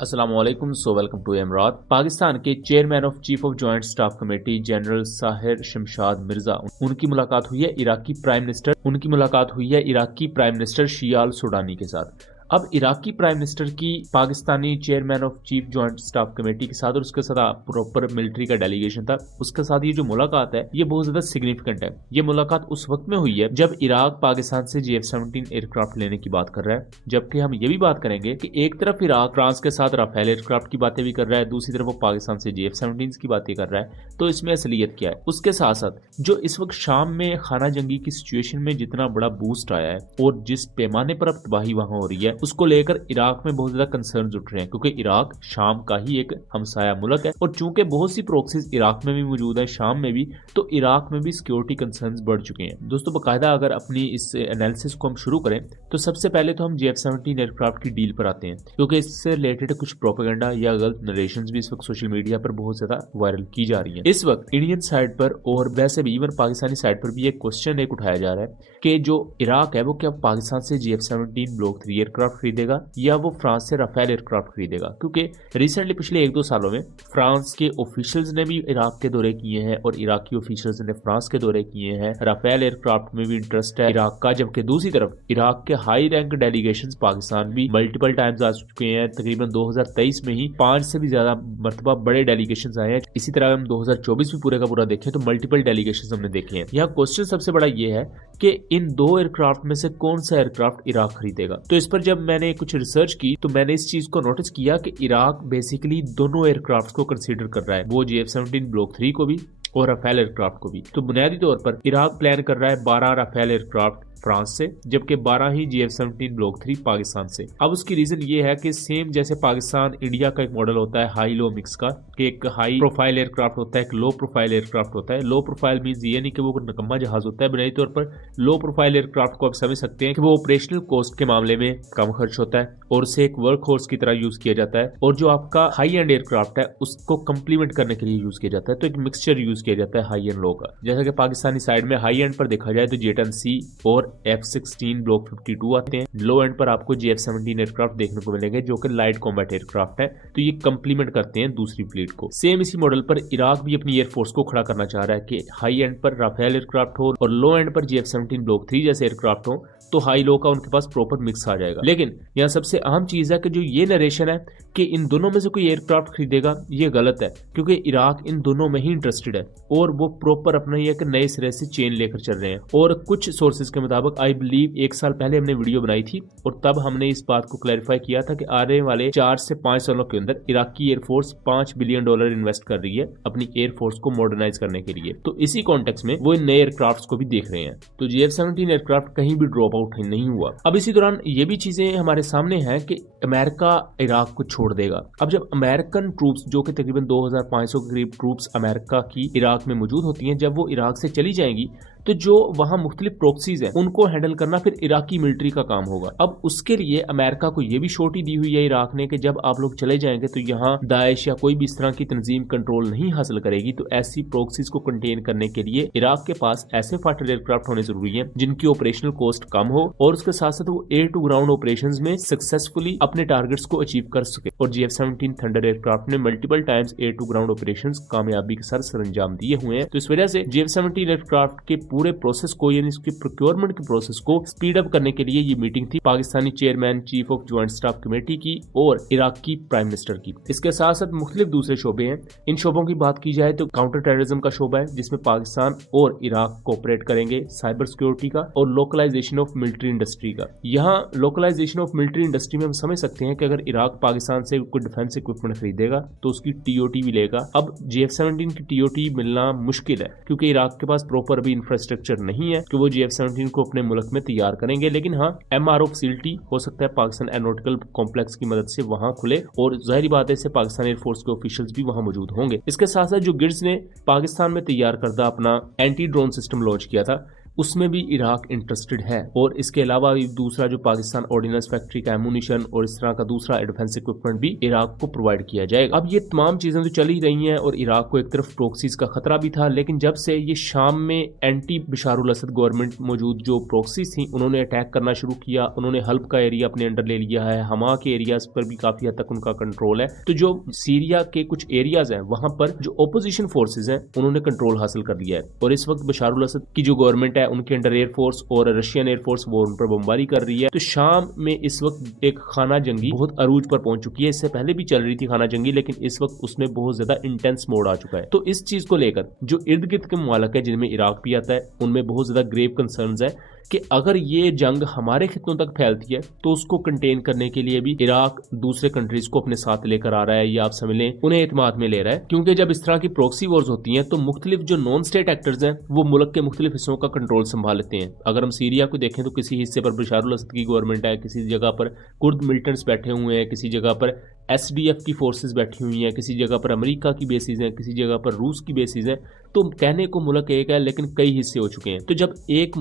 अस्सलाम वालेकुम। Welcome to Imarat. Pakistan के chairman of chief of joint staff committee general Sahir Shamshad Mirza उनकी मुलाकात हुई है इराकी प्राइम मिनिस्टर शियाल सुडानी के साथ। अब इराकी प्राइम मिनिस्टर की Pakistani chairman of chief joint staff committee के साथ और उसके साथ प्रॉपर मिलिट्री का डेलीगेशन था, उसके साथ ये जो मुलाकात है ये बहुत ज्यादा सिग्निफिकेंट है। ये मुलाकात उस वक्त में हुई है जब इराक पाकिस्तान से JF-17 एयरक्राफ्ट लेने की बात कर रहा है, जबकि हम ये भी बात करेंगे कि एक तरफ इराक फ्रांस के साथ राफेल एयरक्राफ्ट की बातें भी कर रहा है, दूसरी तरफ वो पाकिस्तान से JF-17 की बातें कर रहा है। तो इसमें असलियत क्या है? उसके साथ साथ जो इस वक्त शाम में खाना जंगी की सिचुएशन में जितना बड़ा बूस्ट आया है और जिस पैमाने पर अब तबाही वहां हो रही है, उसको लेकर इराक में बहुत ज्यादा कंसर्न उठ रहे हैं, क्योंकि इराक शाम का ही एक हमसाया मुल्क है और चूंकि बहुत सी प्रॉक्सीज इराक में भी मौजूद है, शाम में भी, तो इराक में भी सिक्योरिटी कंसर्न्स बढ़ चुके हैं। दोस्तों बाकायदा अगर अपनी इस एनालिसिस को हम शुरू करें तो सबसे पहले तो हम JF-17 एयरक्राफ्ट की डील पर आते हैं, क्योंकि इससे रिलेटेड कुछ प्रोपेगेंडा या गलत नरेशंस भी इस वक्त सोशल मीडिया पर बहुत ज्यादा वायरल की जा रही है। इस वक्त इंडियन साइड पर और वैसे भी इवन पाकिस्तानी साइड पर भी एक क्वेश्चन उठाया जा रहा है कि जो इराक है वो क्या पाकिस्तान से JF-17 ब्लॉक 3 एयरक्राफ्ट खरीदेगा या वो फ्रांस से राफेल एयरक्राफ्ट खरीदेगा, क्योंकि रिसेंटली पिछले 1-2 सालों में फ्रांस के ऑफिशियल्स ने भी इराक के दौरे किए हैं और इराकी ऑफिशियल्स ने फ्रांस के दौरे किए हैं। राफेल एयरक्राफ्ट में भी इंटरेस्ट है इराक का, जबकि दूसरी तरफ इराक के हाई रैंक डेलीगेशंस पाकिस्तान भी मल्टीपल टाइम्स आ चुके हैं। तकरीबन 2023 में ही 5 से भी ज्यादा मरतबा बड़े डेलीगेशंस आए हैं। इसी तरह हम 2024 भी पूरे का पूरा देखें तो मल्टीपल डेलीगेशंस हमने देखे हैं। यहाँ क्वेश्चन सबसे बड़ा ये है कि इन 2 एयरक्राफ्ट में से कौन सा एयरक्राफ्ट इराक खरीदेगा। तो इस पर जब मैंने कुछ रिसर्च की तो मैंने इस चीज को नोटिस किया कि इराक बेसिकली दोनों एयरक्राफ्ट को कंसीडर कर रहा है, वो JF-17 ब्लॉक 3 को भी और राफेल एयरक्राफ्ट को भी। तो बुनियादी तौर पर इराक प्लान कर रहा है 12 राफेल एयरक्राफ्ट फ्रांस से, जबकि 12 ही JF-17 ब्लॉक 3 पाकिस्तान से। अब उसकी रीजन ये है कि सेम जैसे पाकिस्तान इंडिया का एक मॉडल होता है हाई लो मिक्स का, कि एक हाई प्रोफाइल एयरक्राफ्ट होता है, एक लो प्रोफाइल एयरक्राफ्ट होता है। लो प्रोफाइल मींस ये नहीं कि वो नकम्मा जहाज होता है, बुनियादी तौर पर लो प्रोफाइल एयरक्राफ्ट को आप समझ सकते हैं कि वो ऑपरेशनल कॉस्ट के मामले में कम खर्च होता है और उसे एक वर्क हॉर्स की तरह यूज किया जाता है, और जो आपका हाई एंड एयरक्राफ्ट है उसको कंप्लीमेंट करने के लिए यूज किया जाता है। तो एक मिक्सचर यूज किया जाता है हाई एंड लो का। जैसा कि पाकिस्तानी साइड में हाई एंड पर देखा जाए तो J-10C और F-16 ब्लॉक 52 आते हैं। लो एंड पर आपको JF-17 एयरक्राफ्ट देखने को मिलेंगे जो कि लाइट कॉम्बैट एयरक्राफ्ट है, तो ये कंप्लीमेंट करते हैं दूसरी फ्लीट को। सेम इसी मॉडल पर इराक भी अपनी एयरफोर्स को खड़ा करना चाह रहा है कि हाई एंड पर राफेल एयरक्राफ्ट हो और लो एंड पर JF-17 ब्लॉक 3 जैसे एयरक्राफ्ट हो, तो हाई लो का उनके पास प्रॉपर मिक्स आ जाएगा। लेकिन यहाँ सबसे अहम चीज है कि जो ये नरेशन है कि इन दोनों में से कोई एयरक्राफ्ट खरीदेगा, ये गलत है, क्योंकि इराक इन दोनों में ही इंटरेस्टेड है और वो प्रॉपर अपना ये एक नए सिरे से चेन लेकर चल रहे हैं। और कुछ सोर्सेज के मुताबिक आई बिलीव 1 साल पहले हमने वीडियो बनाई थी और तब हमने इस बात को क्लैरिफाई किया था कि आने वाले 4 से 5 सालों के अंदर इराकी एयरफोर्स $5 बिलियन इन्वेस्ट कर रही है अपनी एयरफोर्स को मॉडर्नाइज करने के लिए। तो इसी कॉन्टेक्स्ट में वो इन नए एयरक्राफ्ट को भी देख रहे हैं। तो JF-17 एयरक्राफ्ट कहीं भी ड्रॉप आउट नहीं हुआ। अब इसी दौरान ये भी चीजें हमारे सामने हैं कि अमेरिका इराक को छोड़ देगा। अब जब अमेरिकन ट्रूप्स, जो कि तकरीबन 2500 के करीब ट्रूप्स अमेरिका की इराक में मौजूद होती हैं, जब वो इराक से चली जाएंगी तो जो वहां मुख्तलिफ प्रॉक्सीज हैं उनको हैंडल करना फिर इराकी मिलिट्री का काम होगा। अब उसके लिए अमेरिका को यह भी शोटी दी हुई है इराक ने कि जब आप लोग चले जाएंगे तो यहाँ दाइश या कोई भी इस तरह की तंजीम कंट्रोल नहीं हासिल करेगी। तो ऐसी प्रॉक्सीज को कंटेन करने के लिए इराक के पास ऐसे फाइटर एयरक्राफ्ट होने जरूरी है जिनकी ऑपरेशनल कॉस्ट कम हो और उसके साथ साथ वो एयर टू ग्राउंड ऑपरेशन में सक्सेसफुली अपने टारगेट्स को अचीव कर सके। और JF-17 थंडर एयरक्राफ्ट ने multiple times air to ground operation कामयाबी के साथ सरंजाम दिए हुए हैं। तो इस वजह से JF-17 एयरक्राफ्ट के पूरे प्रोसेस को, यानी इसकी प्रोक्योरमेंट के प्रोसेस को स्पीड अप करने के लिए ये मीटिंग थी Pakistani chairman chief of joint staff committee की और इराकी प्राइम मिनिस्टर की। इसके साथ साथ मुख्तलिफ दूसरे शोबे हैं। इन शोबों की बात की जाए तो काउंटर टेररिज्म का शोबा है जिसमें पाकिस्तान और इराक कोऑपरेट करेंगे, साइबर सिक्योरिटी का और लोकलाइजेशन ऑफ मिलिट्री इंडस्ट्री का। यहाँ लोकलाइजेशन ऑफ मिलिट्री इंडस्ट्री में हम समझ सकते हैं कि अगर इराक पाकिस्तान से कोई डिफेंस इक्विपमेंट खरीदेगा तो उसकी TOT भी लेगा। अब JF-17 की TOT मिलना मुश्किल है क्योंकि इराक के पास प्रॉपर भी इंफ्रास्ट्रक्चर नहीं है कि वो JF-17 को अपने मुल्क में तैयार करेंगे। लेकिन हाँ, MRO फैसिलिटी हो सकता है पाकिस्तान एरोनॉटिकल कॉम्प्लेक्स की मदद से वहां खुले और जाहिर बात है इससे पाकिस्तान एयरफोर्स के ऑफिशियल्स भी वहां मौजूद होंगे। इसके साथ साथ जो गिर्ड्स ने पाकिस्तान में तैयार करदा अपना एंटी ड्रोन सिस्टम लॉन्च किया था, उसमें भी इराक इंटरेस्टेड है। और इसके अलावा दूसरा जो पाकिस्तान ऑर्डिनेंस फैक्ट्री का एमुनिशन और इस तरह का दूसरा डिफेंस इक्विपमेंट भी इराक को प्रोवाइड किया जाएगा। अब ये तमाम चीजें तो चल ही रही हैं और इराक को एक तरफ प्रॉक्सीज का खतरा भी था, लेकिन जब से ये शाम में एंटी बशारुल असद गवर्नमेंट मौजूद जो प्रॉक्सीज थी उन्होंने अटैक करना शुरू किया, उन्होंने हल्ब का एरिया अपने अंडर ले लिया है, हमा के एरियाज पर भी काफी हद तक उनका कंट्रोल है। तो जो सीरिया के कुछ एरियाज हैं वहां पर जो ओपोजिशन फोर्सेज हैं उन्होंने कंट्रोल हासिल कर लिया है और इस वक्त बशारुल असद की जो गवर्नमेंट है उनके अंडर एयरफोर्स और रशियन एयरफोर्स वो उन पर बमबारी कर रही है। तो शाम में इस वक्त एक खाना जंगी बहुत अरूज पर पहुंच चुकी है। इससे पहले भी चल रही थी खाना जंगी, लेकिन इस वक्त उसमें बहुत ज्यादा इंटेंस मोड आ चुका है। तो इस चीज को लेकर जो इर्द गिर्द के मुमालिक है जिनमें इराक भी आता है उनमें बहुत ज्यादा ग्रेव कंसर्न्स है कि अगर ये जंग हमारे खितों तक फैलती है तो उसको कंटेन करने के लिए भी इराक दूसरे कंट्रीज को अपने साथ लेकर आ रहा है, या आप समझ लें उन्हें एतमाद में ले रहा है। क्योंकि जब इस तरह की प्रॉक्सी वॉर्स होती हैं तो मुख्तलिफ जो नॉन स्टेट एक्टर्स हैं वो मुल्क के मुख्तलिफ हिस्सों का कंट्रोल संभाल लेते हैं। अगर हम सीरिया को देखें तो किसी हिस्से पर बशारुल असद की गवर्नमेंट है, किसी जगह पर कुर्द मिलिटेंट्स बैठे हुए हैं, किसी जगह पर SDF की फोर्सेस बैठी हुई हैं, किसी जगह पर अमेरिका की बेसिस हैं, किसी जगह पर रूस की बेसिस हैं। तो कहने को मुल्क एक है लेकिन कई हिस्से हो चुके हैं। तो जब एक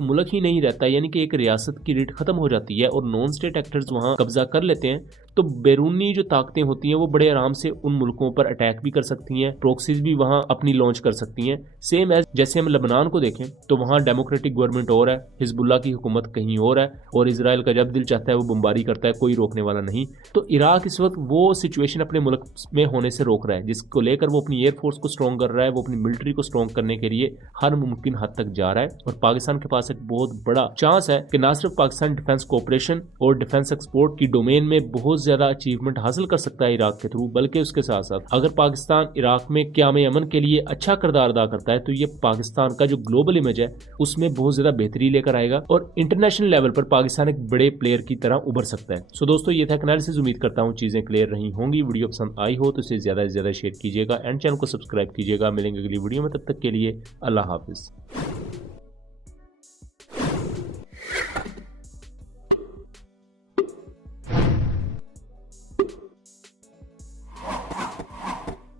मुल्क ही नहीं रहता, यानी कि एक रियासत की रीढ़ खत्म हो जाती है और नॉन स्टेट एक्टर्स वहां कब्जा कर लेते हैं, तो बैरूनी जो ताकतें होती हैं वो बड़े आराम से उन मुल्कों पर अटैक भी कर सकती हैं, प्रॉक्सीज भी वहां अपनी लॉन्च कर सकती हैं। सेम एज जैसे हम लेबनान को देखें तो वहां डेमोक्रेटिक गवर्नमेंट और है, हिजबुल्लाह की हुकूमत कहीं और है और इजराइल का जब दिल चाहता है वो बमबारी करता है, कोई रोकने वाला नहीं। तो इराक इस वक्त वो सिचुएशन अपने मुल्क में होने से रोक रहा है जिसको लेकर वो अपनी एयरफोर्स को स्ट्रॉन्ग कर रहा है, वो अपनी मिलिट्री को स्ट्रॉन्ग करने के लिए हर मुमकिन हद तक जा रहा है। और पाकिस्तान के पास एक बहुत बड़ा चांस है कि ना सिर्फ पाकिस्तान डिफेंस कोऑपरेशन और डिफेंस एक्सपोर्ट की डोमेन में बहुत ज्यादा अचीवमेंट हासिल कर सकता है इराक के थ्रू, बल्कि उसके साथ साथ अगर पाकिस्तान इराक में क़याम अमन के लिए अच्छा किरदार अदा करता है तो ये पाकिस्तान का जो ग्लोबल इमेज है उसमें बहुत ज्यादा बेहतरी लेकर आएगा और इंटरनेशनल लेवल पर पाकिस्तान एक बड़े प्लेयर की तरह उभर सकता है। सो दोस्तों ये था एनालिसिस, उम्मीद करता हूँ चीजें क्लियर रही होंगी। वीडियो पसंद आई हो तो इसे ज्यादा से ज्यादा शेयर कीजिएगा एंड चैनल को सब्सक्राइब कीजिएगा। मिलेंगे अगली वीडियो में, तब तक के लिए अल्लाह हाफिज।